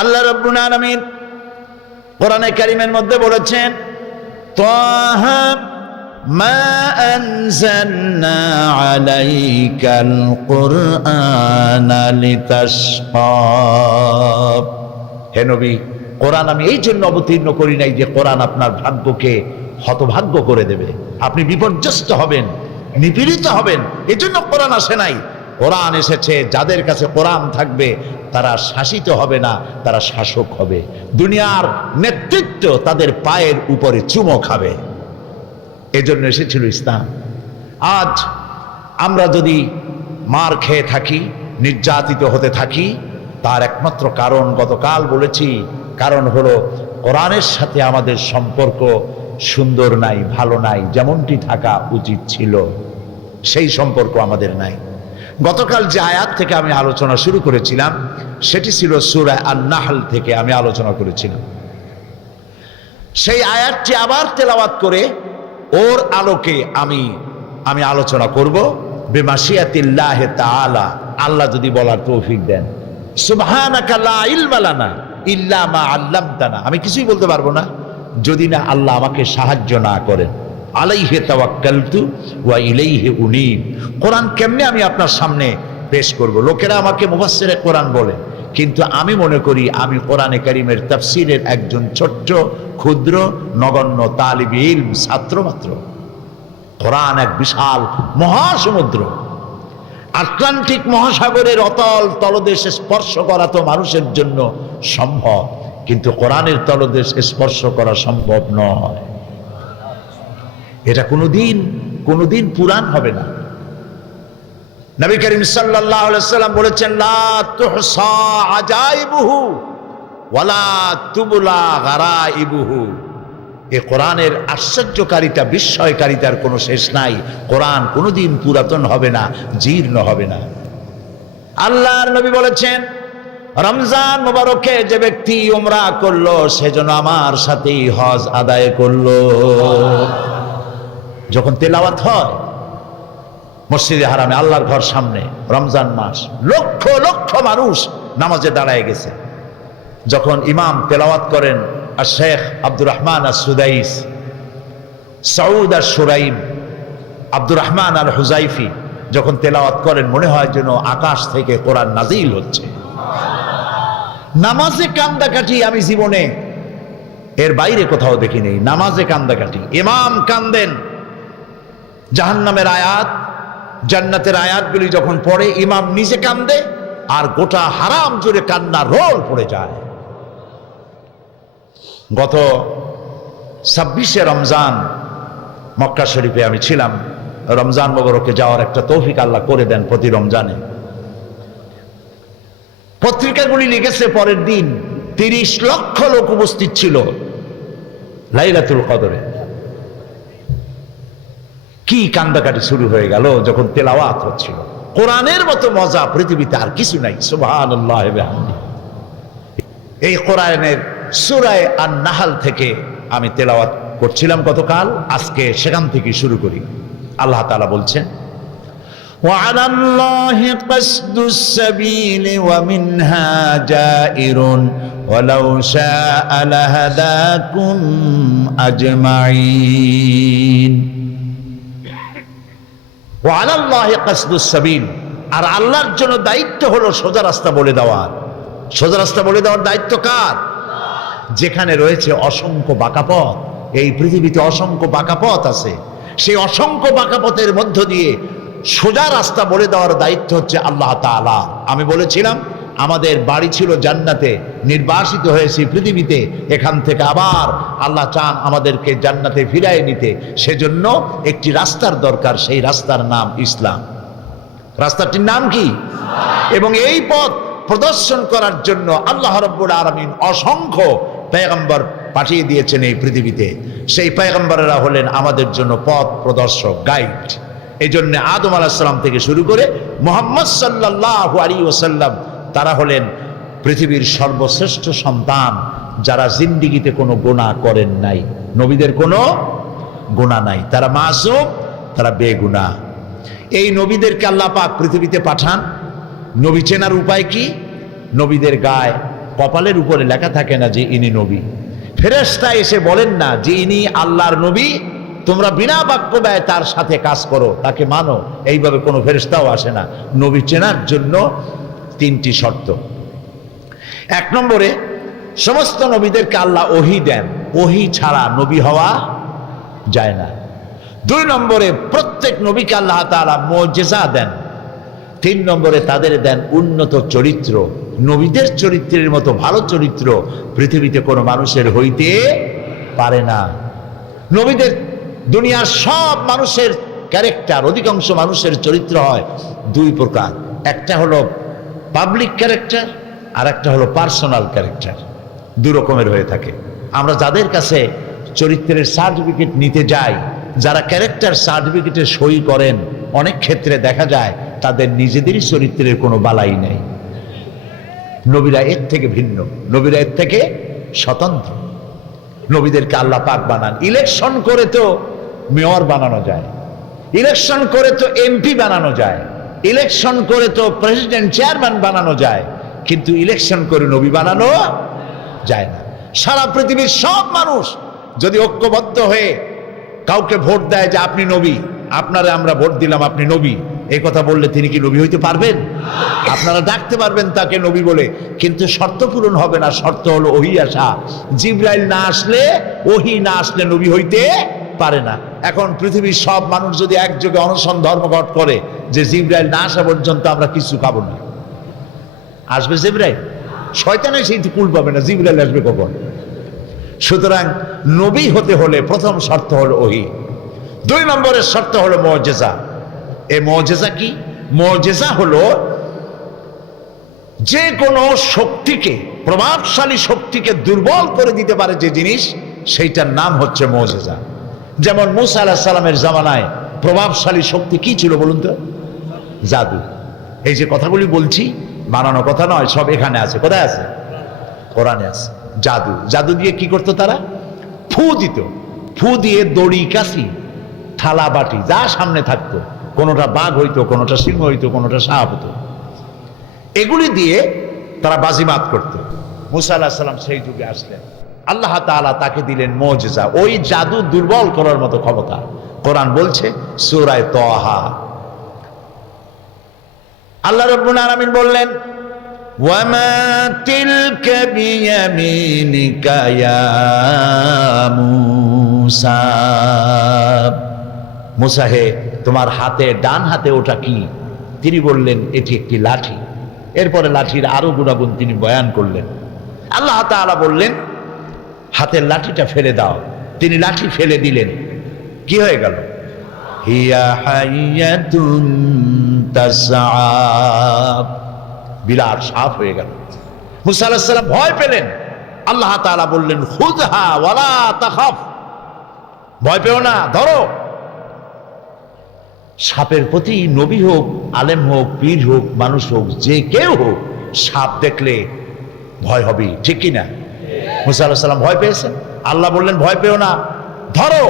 আল্লাহ রাব্বুল আলামিন কোরআনে কারীমের মধ্যে বলেছেন, তাহা মা আনজালনা আলাইকাল কুরআনা লিতাশকা। হে নবী, কোরআন আমি এই জন্য অবতীর্ণ করি নাই যে কোরআন আপনার ভাগ্যকে হতভাগ্য করে দেবে, আপনি বিপর্যস্ত হবেন, নিপীড়িত হবেন, এজন্য কোরআন আসে নাই। কোরআন এসেছে যাদের কাছে কোরআন থাকবে তারা শাসিত হবে না, তারা শাসক হবে। দুনিয়ার নেতৃত্ব তাদের পায়ের উপরে চুমো খাবে, এজন্য এসেছিল ইসলাম। আজ আমরা যদি মার খেয়ে থাকি, নির্যাতিত হতে থাকি, তার একমাত্র কারণ গতকাল বলেছি, কারণ হলো কোরআনের সাথে আমাদের সম্পর্ক সুন্দর নাই, ভালো নাই, যেমনটি থাকা উচিত ছিল সেই সম্পর্ক আমাদের নাই। গতকাল যে আয়াত থেকে আমি আলোচনা শুরু করেছিলাম সেটি ছিল সূরা আন-নাহল থেকে আমি আলোচনা করেছিলাম। সেই আয়াতটি আবার তেলাওয়াত করে ওর আলোকে আমি আলোচনা করব বিমাশিয়াতিল্লাহি তাআলা, আল্লাহ যদি বলার তৌফিক দেন। সুবহানাকা লা ইলমা লানা ইল্লা মা আল্লামতানা, আমি কিছুই বলতে পারবো না যদি না আল্লাহ আমাকে সাহায্য না করেন। আলাইহি তাওয়াক্কালতু ওয়া ইলাইহি উনীব। কোরআন কেমনে আমি আপনার সামনে পেশ করব? লোকেরা আমাকে মুফাসসিরে কোরআন বলে, কিন্তু আমি মনে করি আমি কোরআনে কারীমের তাফসীরের একজন ছোট্ট ক্ষুদ্র নগণ্য তালিব ইলম, ছাত্র মাত্র। কোরআন এক বিশাল মহাসমুদ্র, আটলান্টিক মহাসাগরের অতল তলদেশ স্পর্শ করা তো মানুষের জন্য সম্ভব, কিন্তু কোরআনের তলদেশ স্পর্শ করা সম্ভব নয়। এটা কোনোদিন পুরাণ হবে না। নবী করিম সাল্লাল্লাহু আলাইহি ওয়াসাল্লাম বলেছেন, লা তুহসা আজাইবুহু ওয়ালা তুবলা গারাইবুহু। এই কোরআনের আশ্চর্যকারিতা, বিস্ময়কারিতার কোনো শেষ নাই। কোরআন কোনোদিন পুরাতন হবে না, জীর্ণ হবে না। আল্লাহর নবী বলেছেন, রমজান মুবারকে যে ব্যক্তি উমরা করলো সেজন্য আমার সাথেই হজ আদায় করলো। যখন তেলাওয়াত হয় মসজিদে হারামে, আল্লাহর ঘর সামনে, রমজান মাস, লক্ষ লক্ষ মানুষ নামাজে দাঁড়ায় গেছে। যখন ইমাম তেলাওয়াত করেন, আর শেখ আব্দুর রহমান আস-সুদাইস, সৌদ আশ-শুরাইম, আব্দুর রহমান আল হুজাইফি যখন তেলাওয়াত করেন, মনে হয় যেন আকাশ থেকে কোরআন নাজিল হচ্ছে। নামাজে কান্দাকাটি আমি জীবনে এর বাইরে কোথাও দেখিনি। নামাজে কান্দাকাটি, ইমাম কান্দেন, জাহান্নামের আয়াত, জান্নাতের আয়াতগুলি যখন পড়ে ইমাম নিজে কান্দে, আর গোটা হারাম জুড়ে কান্না রোল পড়ে যায়। গত 26শে রমজান মক্কা শরীফে আমি ছিলাম। রমজান মুবারকে যাওয়ার একটা তৌফিক আল্লাহ করে দেন প্রতি রমজানে। পত্রিকাগুলি লিখেছে পরের দিন 30 লক্ষ লোক উপস্থিত ছিল লাইলাতুল কদরে। কি কান্দাকাটি শুরু হয়ে গেল যখন তেলাওয়াত হচ্ছিল। কোরআনের মতো মজা পৃথিবীতে আর কিছু নাই। সুবহানাল্লাহ ওয়া বিহামদিহি। এই কোরআনের সূরা আন-নাহল থেকে আমি তেলাওয়াত করছিলাম গতকাল, আজকে সেখান থেকে শুরু করি। আল্লাহ তাআলা বলছেন, وعلى الله قصد السبيل ومنها جائر ولو شاء لهداكم أجمعين وعلى الله قصد السبيل। আর আল্লাহর জন্য দায়িত্ব হলো সোজা রাস্তা বলে দেওয়ার। সোজা রাস্তা বলে দেওয়ার দায়িত্ব কার? যেখানে রয়েছে অসংখ্য বাঁকা পথ, এই পৃথিবীতে অসংখ্য বাঁকা পথ আছে, সেই অসংখ্য বাঁকা পথের মধ্য দিয়ে সোজা রাস্তা বলে দেওয়ার দায়িত্ব হচ্ছে আল্লাহ তাআলা। আমি বলেছিলাম আমাদের বাড়ি ছিল জান্নাতে, নির্বাসিত হয়েছি পৃথিবীতে, এখান থেকে আবার আল্লাহ চান আমাদেরকে জান্নাতে ফিরায় নিতে, সেজন্য একটি রাস্তার দরকার, সেই রাস্তার নাম ইসলাম। রাস্তাটির নাম কি? এবং এই পথ প্রদর্শন করার জন্য আল্লাহ রাব্বুল আলামিন অসংখ্য পয়গম্বর পাঠিয়ে দিয়েছেন এই পৃথিবীতে। সেই পয়গম্বরেরা হলেন আমাদের জন্য পথ প্রদর্শক, গাইড। এই জন্য আদম আলাইহিস সালাম থেকে শুরু করে মুহাম্মদ সাল্লাল্লাহু আলাইহি ওয়াসাল্লাম, তারা হলেন পৃথিবীর সর্বশ্রেষ্ঠ সন্তান যারা জিন্দেগিতে কোনো গুনাহ করেন নাই। নবীদের কোনো গুনাহ নাই, তারা মাসুম, তারা বেগুনাহ। এই নবীদেরকে আল্লাহ পাক পৃথিবীতে পাঠান। নবী চেনার উপায় কি? নবীদের গায়ে কপালের উপরে লেখা থাকে না যে ইনি নবী। ফেরেশতা এসে বলেন না যে ইনি আল্লাহর নবী, তোমরা বিনা বাক্য ব্যয় তার সাথে কাজ করো, তাকে মানো। এইভাবে কোনো ফেরেশতাও আসে না। নবী চেনার জন্য 3টি শর্ত। 1 নম্বরে, সমস্ত নবীদেরকে আল্লাহ ওহী দেন, ওহী ছাড়া নবী হওয়া যায় না। 2 নম্বরে, প্রত্যেক নবীকে আল্লাহ তাআলা মুজিজা দেন। 3 নম্বরে, তাদের দেন উন্নত চরিত্র। নবীদের চরিত্রের মতো ভালো চরিত্র পৃথিবীতে কোনো মানুষের হইতে পারে না। নবীদের, দুনিয়ার সব মানুষের ক্যারেক্টার, অধিকাংশ মানুষের চরিত্র হয় 2 প্রকার। একটা হলো পাবলিক ক্যারেক্টার, আর একটা হলো পার্সোনাল ক্যারেক্টার। 2 রকমের হয়ে থাকে। আমরা যাদের কাছে চরিত্রের সার্টিফিকেট নিতে যাই, যারা ক্যারেক্টার সার্টিফিকেটে সই করেন, অনেক ক্ষেত্রে দেখা যায় তাদের নিজেদেরই চরিত্রের কোনো বালাই নেই। নবীরা এর থেকে ভিন্ন, নবীরা এর থেকে স্বতন্ত্র। নবীদেরকে আল্লাহ পাক বানান। ইলেকশন করে তো মেয়র বানানো যায়, ইলেকশন করে তো এমপি বানানো যায়, ইলেকশন করে তো প্রেসিডেন্ট, চেয়ারম্যান বানানো যায়, কিন্তু ইলেকশন করে নবী বানানো যায় না। সারা পৃথিবীর সব মানুষ যদি ঐক্যবদ্ধ হয়ে কাউকে ভোট দেয় যে আপনি নবী, আপনারা আমরা ভোট দিলাম আপনি নবী, এই কথা বললে তিনি কি নবী হইতে পারবেন? আপনারা ডাকতে পারবেন তাকে নবী বলে, কিন্তু শর্ত পূরণ হবে না। শর্ত হলো ওহী আসা। জিবরাইল না আসলে, ওহী না আসলে নবী হইতে পারে না। এখন পৃথিবীর সব মানুষ যদি একযোগে অনশন ধর্মঘট করে যে জিবরাইল না আসা পর্যন্ত আমরা কিছু খাবো না, আসবে জিবরাইল? শয়তান এসে কুল পাবে না, জিবরাইল আসবে কখন? সুতরাং নবী হতে হলে প্রথম শর্ত হলো ওহী। 2 নম্বরের শর্ত হলো মুজিজা। এই মুজিজা কি? মুজিজা হলো যে কোনো শক্তিকে, প্রভাবশালী শক্তিকে দুর্বল করে দিতে পারে যে জিনিস, সেইটার নাম হচ্ছে মুজিজা। যেমন মুসা আলাইহিস সালামের জামানায় প্রভাবশালী শক্তি কি ছিল বলুন তো? জাদু। এই যে কথাগুলি বলছি বানানো কথা নয়, সব এখানে আছে। কোথায় আছে? কোরআনে আছে। জাদু। জাদু দিয়ে কি করতো তারা? ফু দিত। ফু দিয়ে দড়ি, কাশি, থালা, বাটি যা সামনে থাকতো, কোনোটা বাঘ হইতো, কোনোটা সিংহ হইতো, কোনোটা সাপ হতো, এগুলি দিয়ে তারা বাজিমাত করত। মুসা আলাইহিস সালাম সেই যুগে আসলেন, আল্লাহ তাআলা তাকে দিলেন মুজিজা, ওই জাদু দুর্বল করার মতো ক্ষমতা। কোরআন বলছে সূরা তাহা, আল্লাহ রাব্বুল আলামিন বললেন, ওয়ামা তিলকা বিয়ামিনিকা ইয়া মুসা। মুসা হে, তোমার হাতে, ডান হাতে ওটা কি? তিনি বললেন এটি একটি লাঠি। এরপরে লাঠির আরো গুণাগুণ তিনি বয়ান করলেন। আল্লাহ তাআলা বললেন হাতের লাঠিটা ফেলে দাও। তিনি লাঠি ফেলে দিলেন, কি হয়ে গেল? হিয়া হাইয়াতুন তাসআ, বিরাট সাপ হয়ে গেল। মুসা আলাইহিস সালাম ভয় পেলেন। আল্লাহ তাআলা বললেন খুযহা ওয়ালা তাখাফ, ভয় পেও না, ধরো। সাপের প্রতি নবী হোক, আলেম হোক, পীর হোক, মানুষ হোক, যে কেউ হোক, সাপ দেখলে ভয় হবে, ঠিক কি না? মুসা আলাইহিস সালাম ভয় পেয়েছেন। আল্লাহ বললেন ভয় পেও না, ধরো।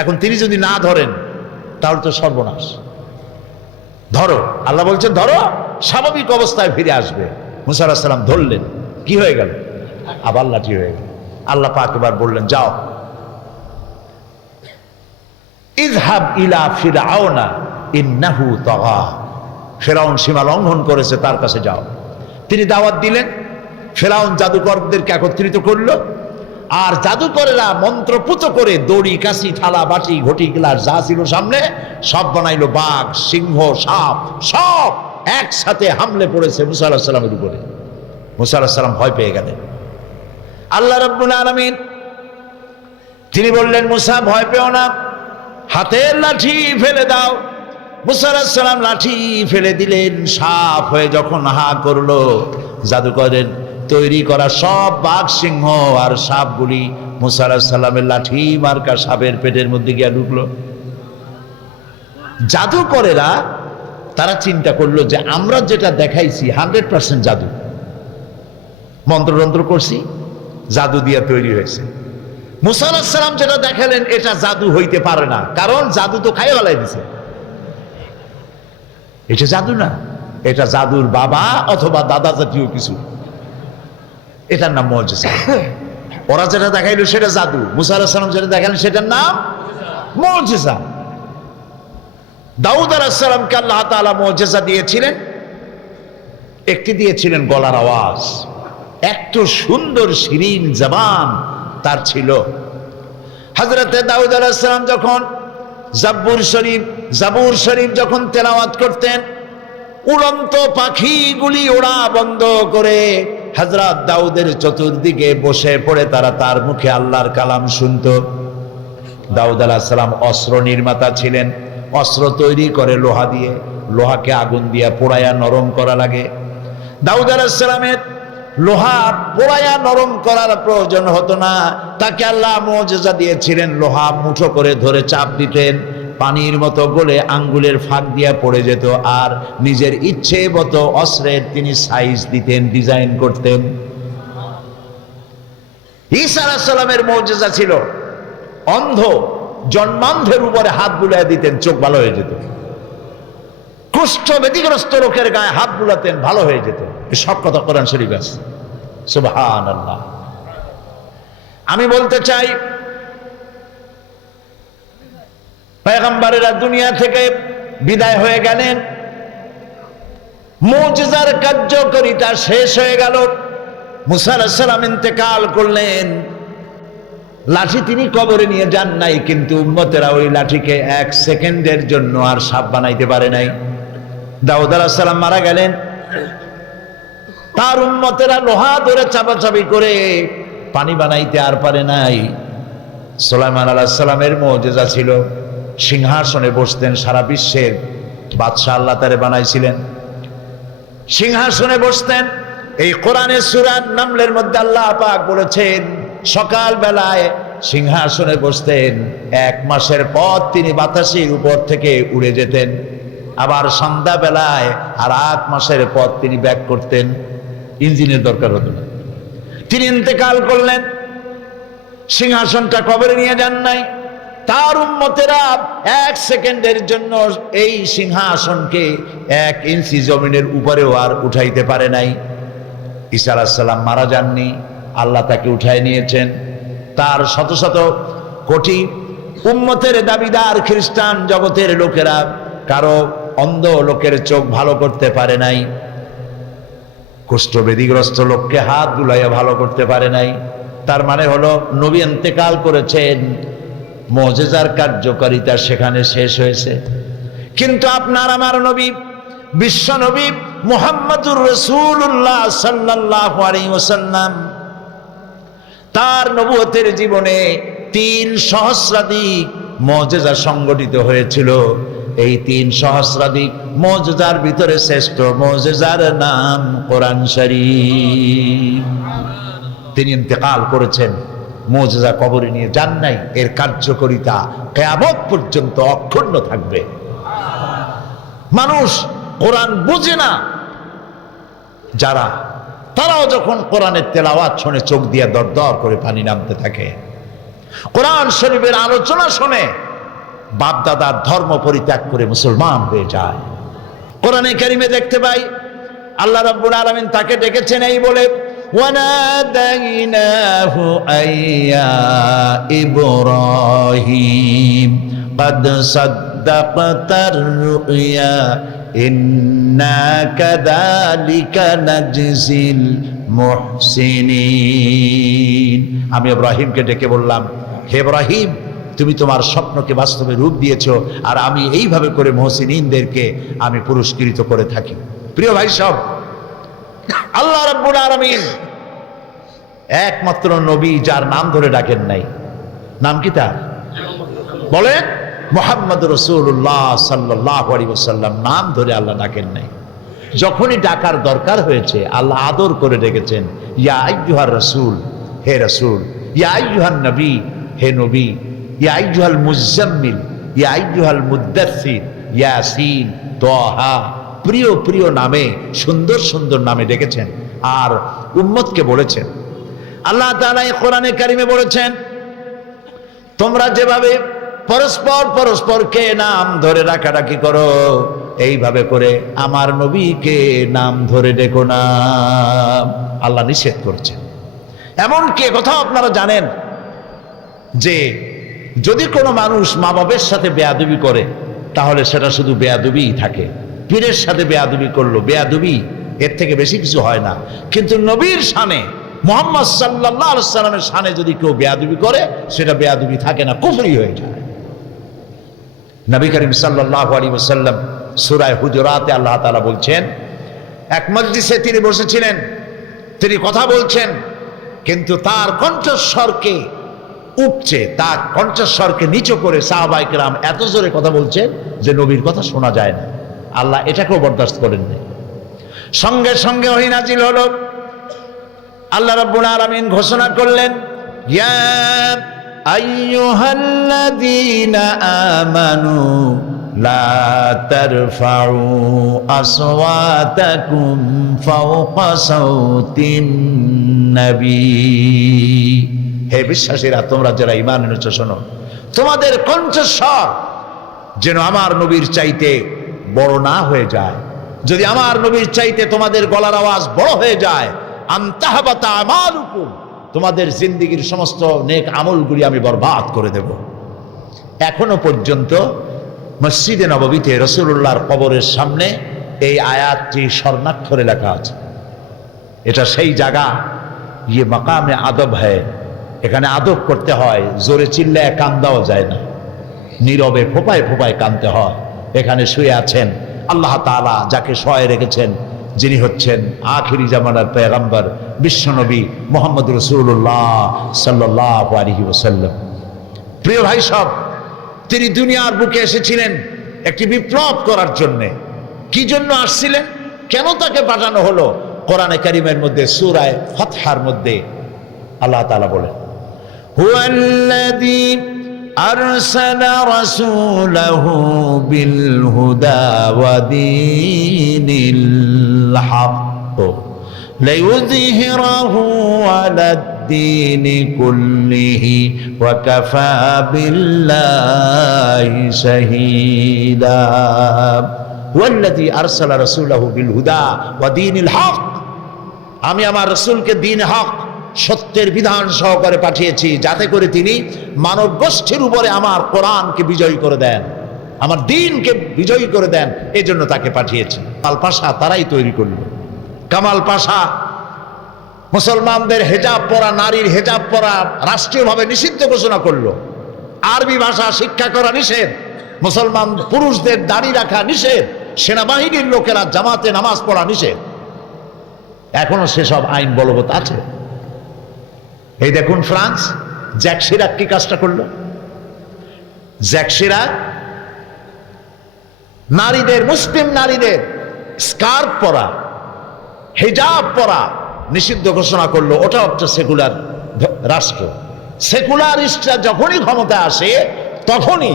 এখন তিনি যদি না ধরেন তাহলে তো সর্বনাশ। ধরো, আল্লাহ বলছেন ধরো, স্বাভাবিক অবস্থায় ফিরে আসবে। মুসা আলাইহিস সালাম ধরলেন, কি হয়ে গেল? আবার লাঠি হয়ে গেল। আল্লাহ পাক এবার বললেন যাও, ইযহাব ইলা ফিরআউনা ইন্নাহু তাগা, ফিরআউন সীমা লঙ্ঘন করেছে, তার কাছে যাও। তিনি দাওয়াত দিলেন। ফিরআউন জাদুকরদেরকে একত্রিত করলো, আর জাদুকরেরা মন্ত্রপুত করে দড়ি, কাশি, থালা, বাটি, ঘটি, গ্লাস যা ছিল সামনে সব বানাইলো বাঘ, সিংহ, সাপ, সব একসাথে হামলে পড়েছে মুসা আলাইহিস সালামের উপরে। মুসা আলাইহিস সালাম ভয় পেয়ে গেলেন। আল্লাহ রাব্বুল আলামিন তিনি বললেন মুসা ভয় পেও না, হাতের লাঠি ফেলে দাও। মুসা আলাইহিস সালাম লাঠি ফেলে দিলেন। সাপ হয়ে যখন হা করলো, জাদুকরের তৈরি করা সব বাঘ, সিংহ আর সাপগুলি মুসা আলাইহিস সালামের লাঠি মার্কা সাপের পেটের মধ্যে গিয়ে ঢুকলো। জাদুকরেরা তারা চিন্তা করলো যে আমরা যেটা দেখাইছি 100% জাদু, মন্ত্রতন্ত্র করছি, জাদু দিয়া তৈরি হয়েছে। মুসা আলাইহিস সালাম যেটা দেখালেন এটা জাদু হইতে পারে না, কারণ জাদু তো খাইয়ে ফেলাই দিছে। এটা জাদু না, এটা জাদুর বাবা অথবা দাদা জাতীয় কিছু। এটার নাম মুজিজা। ওরা যেটা দেখাইলো সেটা জাদু, মুসা আলাইহিস সালাম যেটা দেখালেন সেটার নাম মুজিজা। দাউদ আলাইহিস সালামকে আল্লাহ তাআলা মুজিজা দিয়েছিলেন, একটি দিয়েছিলেন গলার আওয়াজ। এত সুন্দর শিরিন জবান তার ছিল। হযরতে দাউদ আলাইহিস সালাম যখন জাবুর শরীফ যখন তেলাওয়াত করতেন, উড়ন্ত পাখিগুলি ওড়া বন্ধ করে হযরত দাউদের চতুর্দিকে বসে পড়ে তারা তার মুখে আল্লাহর কালাম শুনত। দাউদ আলাইহিস সালাম অস্ত্র নির্মাতা ছিলেন, অস্ত্র তৈরি করে লোহা দিয়ে, লোহাকে আগুন দিয়ে পোড়ায়া নরম করা লাগে। দাউদ আলাইহিস সালামের লোহা পোড়ায়া নরম করার প্রয়োজন হতো না, তাকে আল্লাহ মুজিজা দিয়েছিলেন। লোহা মুঠো করে ধরে চাপ দিতেন, পানির মতো গলে আঙ্গুলের ফাঁক দিয়া পড়ে যেত, আর নিজের ইচ্ছে মতো অস্ত্রের তিনি সাইজ দিতেন, ডিজাইন করতেন। ঈসা আলাইহিস সালামের মুজিজা ছিল অন্ধ জন্মান্ধের উপরে হাত বুলাইয়া দিতেন, চোখ ভালো হয়ে যেত। কুষ্ঠ ব্যাধিগ্রস্ত লোকের গায়ে হাত বুলাতেন, ভালো হয়ে যেত। সব কথা কোরআন শরীফ আছে। সুবহানাল্লাহ। আমি বলতে চাই, পয়গম্বরেরা দুনিয়া থেকে বিদায় হয়ে গেলেন, মুজিজার কার্যকারিতা শেষ হয়ে গেল। মুসা আলাইহিস সালাম ইন্তেকাল করলেন, লাঠি তিনি কবরে নিয়ে যান নাই, কিন্তু উম্মতেরা ওই লাঠিকে 1 সেকেন্ডের জন্য আর সাপ বানাইতে পারে নাই। দাউদ আলাইহিস সালাম মারা গেলেন, তার উম্মতেরা লোহা ধরে চাপাচাপি করে পানি বানাইতে আর পারে নাই। সুলাইমান আলাইহিস সালামের মুজিজা ছিল সিংহাসনে বসতেন, সারা বিশ্বের বাদশা আল্লাহ তারে বানাইছিলেন, সিংহাসনে বসতেন। এই কোরআনের সূরা নামলের মধ্যে আল্লাহ পাক বলেছেন, সকাল বেলায় সিংহাসনে বসতেন, 1 মাসের পথ তিনি বাতাসের উপর থেকে উড়ে যেতেন। আবার সন্ধ্যা বেলায় আর 8 মাসের পথ তিনি ব্যাক করতেন, ইঞ্জিনের দরকার হতো না। তিনি ইন্তেকাল করলেন, সিংহাসনটা কবরে নিয়ে যান নাই। তার উম্মতেরা 1 সেকেন্ডের জন্য এই সিংহাসনকে 1 ইঞ্চি জমিনের উপরেও আর উঠাইতে পারে নাই। ঈসা আলাইহিস সালাম মারা যাননি, আল্লাহ তাকে উঠায় নিয়েছেন। তার শত শত কোটি উম্মতের দাবিদার খ্রিস্টান জগতের লোকেরা কারো অন্ধ লোকের চোখ ভালো করতে পারে নাই, কুষ্ঠব্যাধিগ্রস্ত লোককে হাত বুলাইয়া ভালো করতে পারে নাই। তার মানে হলো নবী ইন্তেকাল করেছেন, মুজিজার কার্যকারিতা সেখানে শেষ হয়েছে। কিন্তু আপনার আমার নবী, বিশ্ব নবী মুহাম্মদুর রাসূলুল্লাহ সাল্লাল্লাহু আলাইহি ওয়াসাল্লাম, তার নবুয়তের জীবনে 3 সহস্রাধিক মুজিজা সংগঠিত হয়েছিল। এই 3 সহস্রাধিক মুজিজার ভিতরে শ্রেষ্ঠ মুজিজার নাম কোরআন শরীফ। তিনি ইন্তেকাল করেছেন, মুজিজা কবরে নিয়ে যান নাই। এর কার্যকারিতা কিয়ামত পর্যন্ত অক্ষুণ্ণ থাকবে। মানুষ কোরআন বুঝে না যারা, তারাও যখন কোরআনের তেলাওয়াত শুনে চোখ দিয়ে দরদর করে পানি নামতে থাকে। কোরআন শরীফের আলোচনা শুনে বাপদাদার ধর্ম পরিত্যাগ করে মুসলমান হয়ে যায়। কোরআনে কারিমে দেখতে পাই আল্লাহ রাব্বুল আলামিন তাকে ডেকেছেন এই বলে, ওয়ানাদাইনাহু আইয়া ইব্রাহিম قد صدقت الرؤيا إنا كذلك نجزي المحسنين। আমি ইব্রাহিমকে ডেকে বললাম, হে ইব্রাহিম, তুমি তোমার স্বপ্নকে বাস্তবে রূপ দিয়েছো, আর আমি এইভাবে করে মুহসিনিনদেরকে আমি পুরস্কৃত করে থাকি। প্রিয় ভাই সব, আল্লাহ রাব্বুল আলামিন একমাত্র নবী যার নাম ধরে ডাকেন নাই। নাম কি তার? বলেন, মুহাম্মদ রাসূলুল্লাহ সাল্লাল্লাহু আলাইহি ওয়াসাল্লাম নাম ধরে আল্লাহ ডাকেন নাই। যখনই ডাকার দরকার হয়েছে আল্লাহ আদর করে ডেকেছেন, ইয়া আইয়ুহার রাসূল, হে রাসূল, ইয়া আইয়ুহান নবী, হে নবী, ইয়া আইয়ুহাল মুজাম্মিল, ইয়া আইয়ুহাল মুদ্দাসসির, ইয়াসিন, তাহা, প্রিয় প্রিয় নামে, সুন্দর সুন্দর নামে ডেকেছেন। আর উম্মতকে বলেছেন, আল্লাহ তাআলা এই কোরআনে কারিমে বলেছেন, তোমরা যেভাবে পরস্পর পরস্পরকে নাম ধরে ডাকাডাকি করো, এইভাবে করে আমার নবীকে নাম ধরে ডেকো না। আল্লাহ নিষেধ করেছেন। এমনকি কথাও আপনারা জানেন যে যদি কোনো মানুষ মা বাবের সাথে বেয়াদবি করে তাহলে সেটা শুধু বেয়াদবিই থাকে। পীরের সাথে বেয়াদবি করলো, বেয়াদবি, এর থেকে বেশি কিছু হয় না। কিন্তু নবীর শানে, মুহাম্মদ সাল্লাল্লাহু আলাইহি সাল্লামের শানে যদি কেউ বেয়াদবি করে সেটা বেয়াদবি থাকে না, কুফরি হয়ে যায়। নবী করিম সাল্লাল্লাহু আলাইহি ওয়াসাল্লাম সূরা হুজুরাতে আল্লাহ তাআলা বলছেন, এক মজলিসে তিনি বসেছিলেন, তিনি কথা বলছেন, কিন্তু তার কণ্ঠস্বরকে উপচে, তার কণ্ঠস্বরকে নিচু করে সাহাবায়ে কেরাম এত জোরে কথা বলছেন যে নবীর কথা শোনা যায় না। আল্লাহ এটাকেও বরদাস্ত করেননি। সঙ্গে সঙ্গে ওহী নাজিল হলো। আল্লাহ রাব্বুল আলামিন ঘোষণা করলেন, ইয়া আইয়ুহাল্লাযীনা আমানু লা তারফাউ আসওয়াতাকুম ফাওকা সাওতিন নবী। হে বিশ্বাসীরা, তোমরা যারা ঈমান এনেছো শোনো, তোমাদের কণ্ঠস্বর যেন আমার নবীর চাইতে বড় না হয়ে যায়। যদি আমার নবীর চাইতে তোমাদের গলার আওয়াজ বড় হয়ে যায়, আনতাহবাতা আমালুকুম, তোমাদের জিন্দেগীর সমস্ত নেক আমলগুলি আমি বরবাদ করে দেব। এখনো পর্যন্ত মসজিদে নববীতে রাসূলুল্লাহর কবরের সামনে এই আয়াতটি স্বর্ণাক্ষরে লেখা আছে। এটা সেই জায়গা, ইয়ে মাকামে আদব হয়, এখানে আদব করতে হয়, জোরে চিল্লায় কান দেওয়া যায় না, নীরবে ফোঁপায় ফোঁপায় কানতে হয়। এখানে শুয়ে আছেন আল্লাহ তাআলা যাকে শয়ে রেখেছেন, যিনি হচ্ছেন আখিরি জামানার পয়গম্বর বিশ্বনবী মুহাম্মদ রাসূলুল্লাহ সাল্লাল্লাহু আলাইহি ওয়াসাল্লাম। প্রিয় ভাই সব, তিনি দুনিয়ার বুকে এসেছিলেন একটি বিপ্লব করার জন্য। কি জন্য আসছিলেন, কেন তাকে পাঠানো হলো? কোরআনে কারীমের মধ্যে সূরা ফাতহার মধ্যে আল্লাহ তাআলা বলেন, হুয়াল্লাযী আরসালা রাসূলাহু বিল হুদা ওয়া দীনিল হক লিইয়ুযহিরাহু আলাদ দীনি কুল্লিহি ওয়া কাফা বিল্লাহি শাহীদা। হুয়াল্লাযী আরসালা রাসূলাহু বিল হুদা ওয়া দীনিল হক, আমি আমার রাসূলকে দ্বীন হক, সত্যের বিধান সহকারে পাঠিয়েছি, যাতে করে তিনি মানব গোষ্ঠীর উপরে আমার কোরআনকে বিজয়ী করে দেন, আমার দ্বীনকে বিজয়ী করে দেন। এই জন্য তাকে পাঠিয়েছি। কামাল পাশা তারাই তৈরি করল। কামাল পাশা মুসলমানদের হেজাব পরা, নারীর হেজাব পরা রাষ্ট্রীয়ভাবে নিষিদ্ধ ঘোষণা করলো। আরবি ভাষা শিক্ষা করা নিষেধ, মুসলমান পুরুষদের দাড়ি রাখা নিষেধ, সেনাবাহিনীর লোকেরা জামাতে নামাজ পড়া নিষেধ। এখনো সেসব আইন বলবৎ আছে। এই দেখুন ফ্রান্স, জ্যাক শিরাক কি কাজটা করলো? জ্যাক শিরাক নারীদের, মুসলিম নারীদের স্কার্ফ পরা, হিজাব পরা নিষিদ্ধ ঘোষণা করলো। ওটা হচ্ছে সেকুলার রাষ্ট্র। সেকুলারিস্টরা যখনই ক্ষমতা আসে তখনই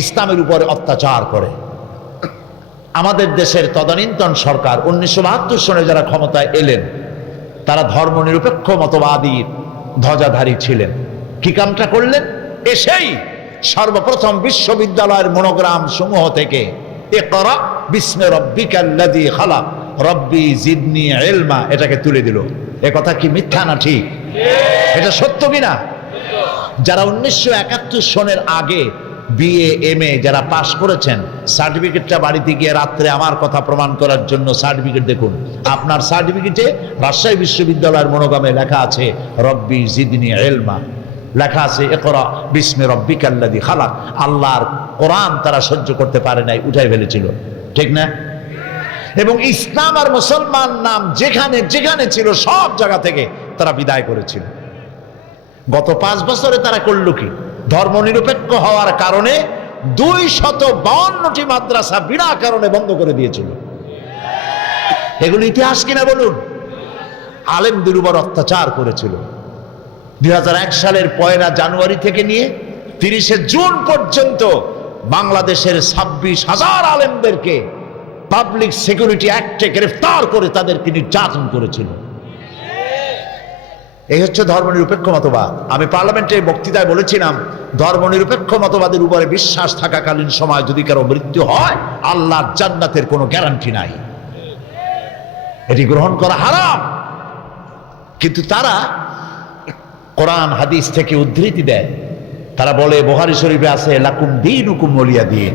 ইসলামের উপরে অত্যাচার করে। আমাদের দেশের তদানীন্তন সরকার 1972 সনে যারা ক্ষমতায় এলেন, তারা ধর্মনিরপেক্ষ মতবাদী ধ্বজাধারী ছিলেন। কি কামটা করলেন? এসেই সর্বপ্রথম বিশ্ববিদ্যালয়ের মনোগ্রাম সমূহ থেকে ইকরা বিস্মি রাব্বিকাল্লাযী খালাক রব্বি জিদনি ইলমা এটাকে তুলে দিল। এ কথা কি মিথ্যা না ঠিক? এটা সত্য কিনা? যারা 1971 সনের আগে বিএ এমএ যারা পাশ করেছেন, সার্টিফিকেটটা বাড়িতে গিয়ে রাত্রে আমার কথা প্রমাণ করার জন্য সার্টিফিকেট দেখুন। আপনার সার্টিফিকেটে রাজশাহী বিশ্ববিদ্যালয়ের মনোগ্রামে লেখা আছে রব্বি জিদনি ইলমা, লেখা আছে ইকরা বিস্মি রাব্বিকাল্লাযী খালাক। আল্লাহর কোরআন তারা সহ্য করতে পারে নাই, উঠাই ফেলেছিল, ঠিক না? এবং ইসলাম আর মুসলমান নাম যেখানে যেখানে ছিল সব জায়গা থেকে তারা বিদায় করেছিল। গত 5 বছরে তারা করল কি? ধর্মনিরপেক্ষ হওয়ার কারণে 252টি মাদ্রাসা বিনা কারণে বন্ধ করে দিয়েছিল। এগুলো ইতিহাস কিনা বলুন? আলেমদের উপর অত্যাচার করেছিল। 2001 সালের 1 জানুয়ারি থেকে নিয়ে 30 জুন পর্যন্ত বাংলাদেশের 26,000 আলেমদেরকে পাবলিক সিকিউরিটি অ্যাক্টে গ্রেফতার করে তাদেরকে নির্যাতন করেছিল। এই হচ্ছে ধর্মনিরপেক্ষ মতবাদ। আমি পার্লামেন্টে বক্তৃতায় বলেছিলাম, ধর্মনিরপেক্ষ মতবাদের উপরে বিশ্বাস থাকাকালীন সময় যদি কারো মৃত্যু হয়, আল্লাহর জান্নাতের কোনো গ্যারান্টি নাই, এটি গ্রহণ করা হারাম। কিন্তু তারা কোরআন হাদিস থেকে উদ্ধৃতি দেয়, তারা বলে বুখারী শরীফে আছে লাকুম দীনুকুম ওয়ালিয়া দীন।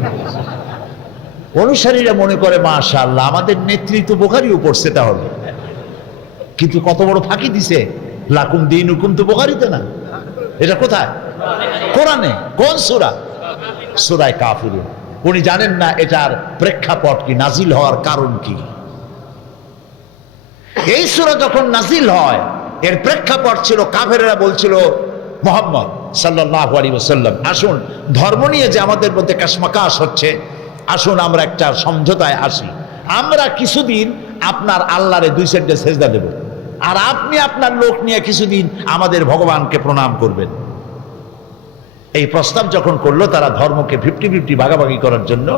অনুসারীরা মনে করে মাশাআল্লাহ আমাদের নেতৃত্ব বুখারীও পড়ছে তাহলে, কিন্তু কত বড় ফাঁকি দিছে। লাকুম দীনুকুম তো বুখারীতে না, এটা কোথায়? কোরআনে। কোন সূরা? সূরা কাফিরুন। উনি জানেন না এটার প্রেক্ষাপট কি, নাজিল হওয়ার কারণ কি। এই সূরা যখন নাজিল হয় এর প্রেক্ষাপট ছিল কাফেররা বলছিল মুহাম্মদ সাল্লাল্লাহু আলাইহি ওয়াসাল্লাম আসুন, ধর্ম নিয়ে যে আমাদের মধ্যে কাশমাকাশ হচ্ছে, আসুন আমরা একটা সমঝোতায় আসি। আমরা কিছুদিন আপনার আল্লাহরে 2 সেজদা সেজদা দেব, আর আপনি আপনার লোক নিয়ে কিছুদিন আমাদের ভগবানকে প্রণাম করবেন। এই প্রস্তাব যখন করলো তারা ধর্মকে 50-50 ভাগাভাগি করার জন্য,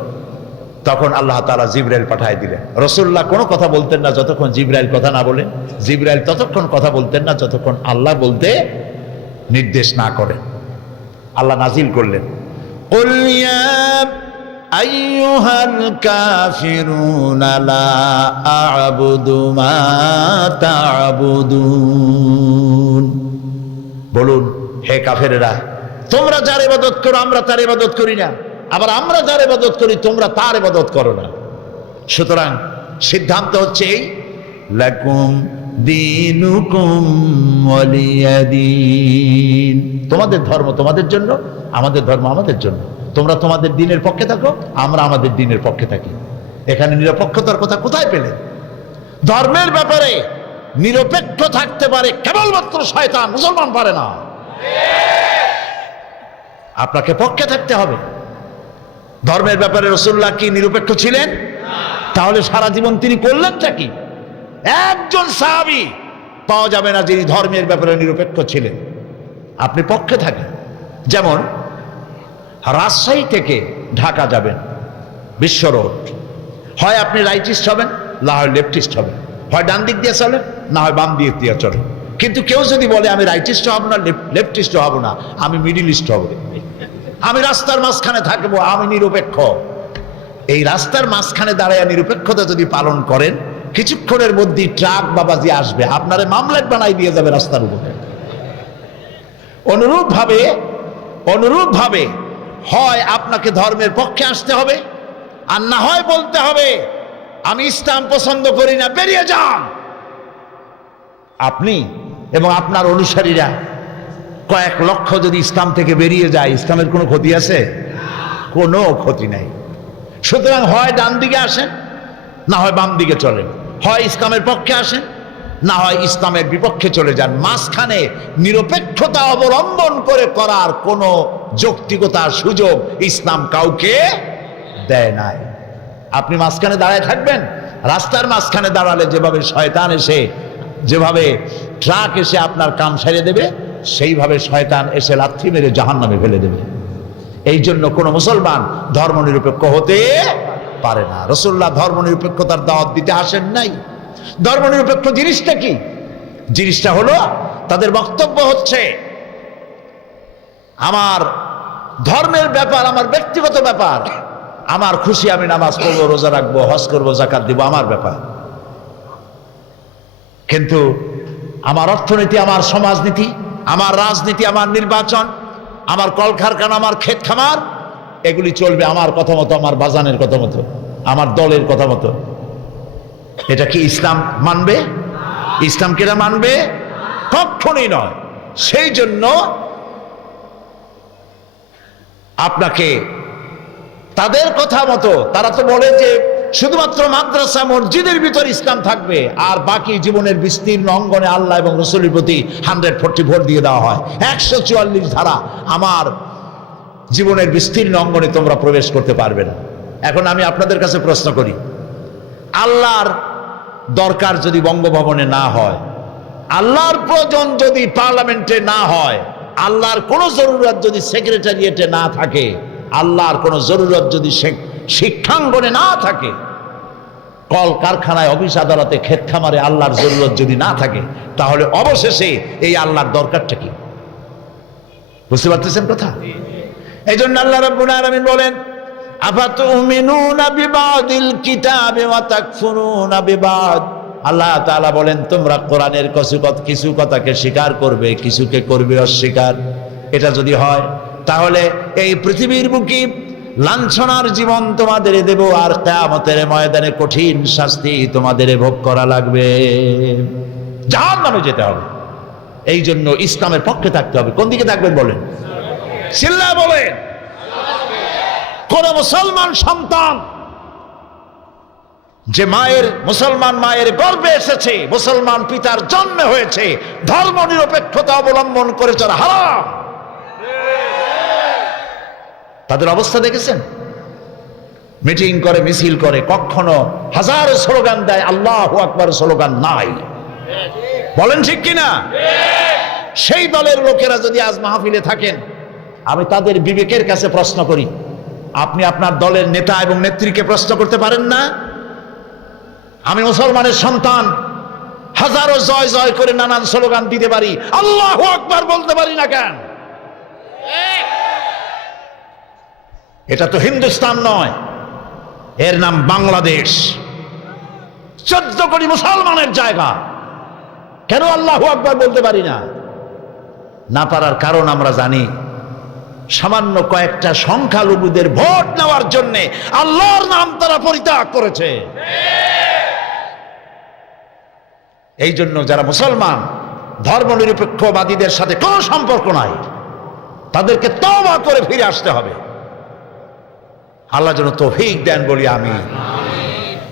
তখন আল্লাহ তাআলা জিবরাইল পাঠায় দিলেন। রাসূলুল্লাহ কোনো কথা বলতেন না যতক্ষণ জিবরাইল কথা না বলেন, জিবরাইল ততক্ষণ কথা বলতেন না যতক্ষণ আল্লাহ বলতে নির্দেশ না করেন। আল্লাহ নাজিল করলেন কুল ইয়া আইয়ুহাল কাফিরুনা লা আ'বুদু মা তা'বুদুন। বলুন হে কাফেরেরা, তোমরা যার ইবাদত করো আমরা তার ইবাদত করি না, আবার আমরা যার ইবাদত করি তোমরা তার ইবাদত করো না। সুতরাং সিদ্ধান্ত হচ্ছে এই, লাকুম দীনুকুম ওয়ালিয়া দীন। তোমাদের ধর্ম তোমাদের জন্য, আমাদের ধর্ম আমাদের জন্য। তোমরা তোমাদের দ্বীনের পক্ষে থাকো, আমরা আমাদের দ্বীনের পক্ষে থাকি। এখানে নিরপেক্ষতার কথা কোথায় পেলেন? ধর্মের ব্যাপারে নিরপেক্ষ থাকতে পারে কেবলমাত্র শয়তান, মুসলমান পারে না। আপনাকে পক্ষে থাকতে হবে। ধর্মের ব্যাপারে রাসূলুল্লাহ কি নিরপেক্ষ ছিলেন? তাহলে সারা জীবন তিনি করলেনটা কি? একজন সাহাবী পাওয়া যাবে না যিনি ধর্মের ব্যাপারে নিরপেক্ষ ছিলেন। আপনি পক্ষে থাকেন। যেমন রাজশাহী থেকে ঢাকা যাবেন, বিশ্ব রোড, হয় আপনি রাইটিস্ট হবেন না হয় লেফটিস্ট হবেন, হয় ডান দিক দিয়ে চলেন না হয় বাম দিক দিয়ে চলেন। কিন্তু কেউ যদি বলে আমি রাইটিস্ট হব না লেফটিস্ট হব না, আমি মিডিলিস্ট হব, আমি রাস্তার মাঝখানে থাকবো, আমি নিরপেক্ষ, এই রাস্তার মাঝখানে দাঁড়ায় নিরপেক্ষতা যদি পালন করেন, কিছুক্ষণের মধ্যেই ট্রাক বাবাজি আসবে, আপনারে মামলেট বানাই দিয়ে যাবে রাস্তার উপরে। অনুরূপভাবে হয় আপনাকে ধর্মের পক্ষে আসতে হবে, আর না হয় বলতে হবে আমি ইসলাম পছন্দ করি না, বেরিয়ে যান। আপনি এবং আপনার অনুসারীরা কয়েক লক্ষ যদি ইসলাম থেকে বেরিয়ে যায়, ইসলামের কোনো ক্ষতি আছে? কোনো ক্ষতি নাই। সুতরাং হয় ডান দিকে আসেন না হয় বাম দিকে চলেন, হয় ইসলামের পক্ষে আসেন না হয় ইসলামের বিপক্ষে চলে যান। মাঝখানে নিরপেক্ষতা অবলম্বন করে করার কোনো যৌক্তিকতার সুযোগ ইসলাম কাউকে দেয় নাই। আপনি মাঝখানে দাঁড়ায় থাকবেন, রাস্তার মাঝখানে দাঁড়ালে যেভাবে শয়তান এসে, যেভাবে ট্রাক এসে আপনার কাম সারিয়ে দেবে, সেইভাবে শয়তান এসে লাথি মেরে জাহান্নামে ফেলে দেবে। এই জন্য কোনো মুসলমান ধর্মনিরপেক্ষ হতে পারে না। রাসূলুল্লাহ ধর্মনিরপেক্ষতার দাওয়াত দিতে আসেন নাই। ধর্মনিরপেক্ষ জিনিসটা কি? জিনিসটা হলো তাদের বক্তব্য হচ্ছে আমার ধর্মের ব্যাপার আমার ব্যক্তিগত ব্যাপার, আমার খুশি আমি নামাজ পড়বো, রোজা রাখবো, হজ করবো, যাকাত দিব, আমার ব্যাপার। কিন্তু আমার অর্থনীতি, আমার সমাজনীতি, আমার রাজনীতি, আমার নির্বাচন, আমার কলকারখানা, আমার ক্ষেত খামার, এগুলি চলবে আমার কথা মতো, আমার বাজানের কথা মতো, আমার দলের কথা মতো। এটা কি ইসলাম মানবে? ইসলাম কেরা মানবে? কখনোই নয়। সেই জন্য আপনাকে তাদের কথা মতো, তারা তো বলে যে শুধুমাত্র মাদ্রাসা মসজিদের ভিতর ইসলাম থাকবে, আর বাকি জীবনের বিস্তীর্ণ অঙ্গনে আল্লাহ এবং রাসূলের প্রতি 140 ভোট দিয়ে দেওয়া হয়। 144 ধারা, আমার জীবনের বিস্তীর্ণ অঙ্গনে তোমরা প্রবেশ করতে পারবে না। এখন আমি আপনাদের কাছে প্রশ্ন করি, আল্লাহর দরকার যদি বঙ্গভবনে না হয়, আল্লাহর প্রয়োজন যদি পার্লামেন্টে না হয়, আল্লাহর কোনো জরুরত যদি সেক্রেটারিয়েটে না থাকে, আল্লাহর কোনো জরুরত যদি শিক্ষাঙ্গনে না থাকে, কল কারখানায়, অফিস আদালতে, ক্ষেত খামারে আল্লাহর জরুরত যদি না থাকে, তাহলে অবশেষে এই আল্লাহর দরকারটা কি? বুঝতে পারতেছেন কথা? এই জন্য আল্লাহ রাব্বুল আলামিন বলেন আফাতুমিনুনা বিবাদিল কিতাবি ওয়া তাকফুরুনা বিবাদ। আল্লাহ তাআলা বলেন তোমরা কোরআনের কিছু কথাকে স্বীকার করবে, কিছুকে করবে অস্বীকার। এটা যদি হয় তাহলে এই পৃথিবীর বুকে লাঞ্ছনার জীবন তোমাদের দেব, আর কিয়ামতের ময়দানে কঠিন শাস্তি তোমাদের ভোগ করা লাগবে, জাহান্নামে যেতে হবে। এই জন্য ইসলামের পক্ষে থাকতে হবে। কোন দিকে থাকবেন বলেন? চিল্লায় বলেন। কোন মুসলমান সন্তান যে মুসলমান মায়ের গর্ভে এসেছে, মুসলমান পিতার জন্ম হয়েছে, ধর্ম নিরপেক্ষতা অবলম্বন করে তারা হারাম। তাদের অবস্থা দেখেছেন? মিটিং করে, মিছিল করে, কখনো হাজারো স্লোগান দেয়, আল্লাহু আকবার স্লোগান নাই। বলেন ঠিক কিনা? সেই দলের লোকেরা যদি আজ মাহফিলে থাকেন, আমি তাদের বিবেকের কাছে প্রশ্ন করি, আপনি আপনার দলের নেতা এবং নেত্রীকে প্রশ্ন করতে পারেন না? আমি মুসলমানের সন্তান, হাজারো জয় জয় করে নানান স্লোগান দিতে পারি, আল্লাহু আকবার বলতে পারি না কেন? এটা তো হিন্দুস্তান নয়, এর নাম বাংলাদেশ। 14 কোটি মুসলমানের জায়গা, কেন আল্লাহু আকবার বলতে পারি না? না পারার কারণ আমরা জানি, সামান্য কয়েকটা সংখ্যালঘুদের ভোট নেওয়ার জন্য আল্লাহর নাম তারা পরিত্যাগ করেছে। এই জন্য যারা মুসলমান, ধর্মনিরপেক্ষবাদীদের সাথে কোনো সম্পর্ক নাই, তাদেরকে তওবা করে ফিরে আসতে হবে। আল্লাহ যেন তৌফিক দেন বলি আমিন।